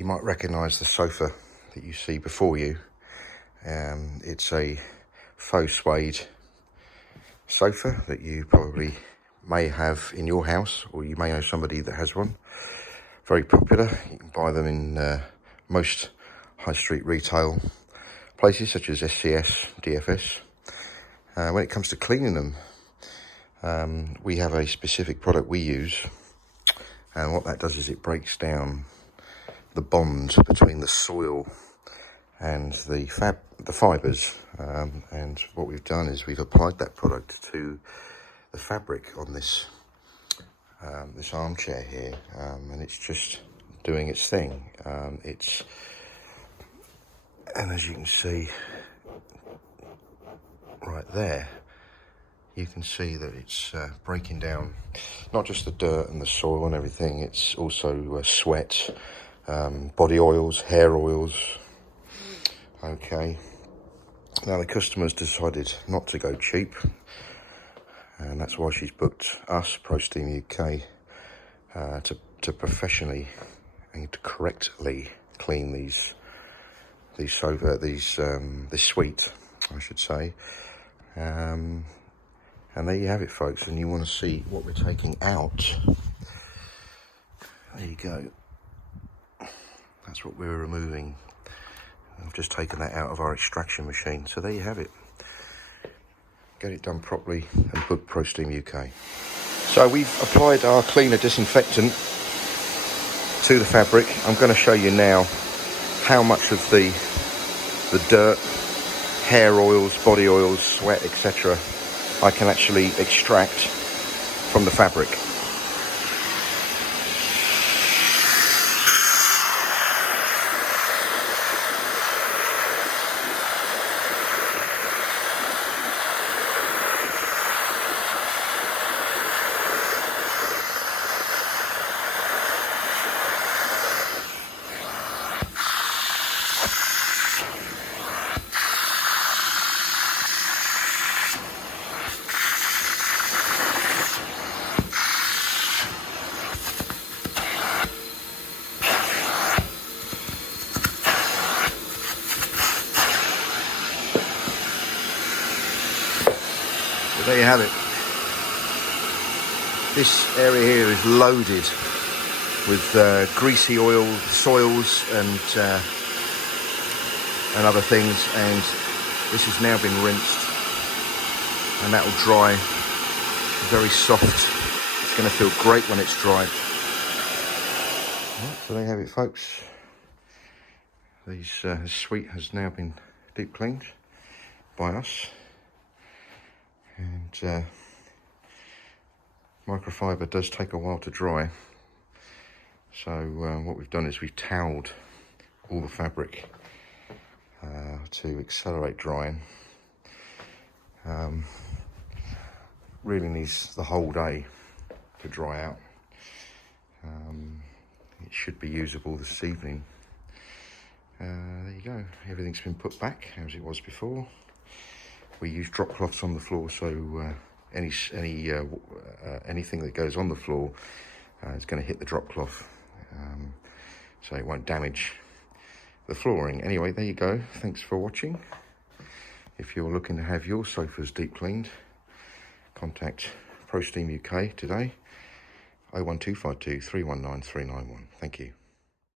You might recognise the sofa that you see before you. It's a Faux Suede sofa that you probably may have in your house, or you may know somebody that has one. Very popular. You can buy them in most high street retail places such as SCS, DFS. When it comes to cleaning them, we have a specific product we use, and what that does is it breaks down the bond between the soil and the fibres, and what we've done is we've applied that product to the fabric on this this armchair here, and it's just doing its thing. And as you can see right there, you can see that it's breaking down not just the dirt and the soil and everything, it's also sweat, body oils, hair oils. Okay, now the customer's decided not to go cheap, and that's why she's booked us, ProSteam UK, to professionally and to correctly clean this suite, I should say. And there you have it, folks. And you want to see what we're taking out. There you go. That's what we're removing. I've just taken that out of our extraction machine. So there you have it. Get it done properly and book ProSteam UK. So we've applied our cleaner disinfectant to the fabric. I'm going to show you now how much of the dirt, hair oils, body oils, sweat, etc. I can actually extract from the fabric. So there you have it. This area here is loaded with greasy oil, soils and other things, and this has now been rinsed, and that will dry very soft. It's going to feel great when it's dried. Right, so there you have it, folks. This suite has now been deep cleaned by us, and microfiber does take a while to dry, so what we've done is we've toweled all the fabric to accelerate drying. Really needs the whole day to dry out. It should be usable this evening. There you go, everything's been put back as it was before. We use drop cloths on the floor, so anything that goes on the floor is going to hit the drop cloth, so it won't damage the flooring. Anyway, there you go. Thanks for watching. If you're looking to have your sofas deep cleaned, contact ProSteam UK today, 01252 319 391. Thank you.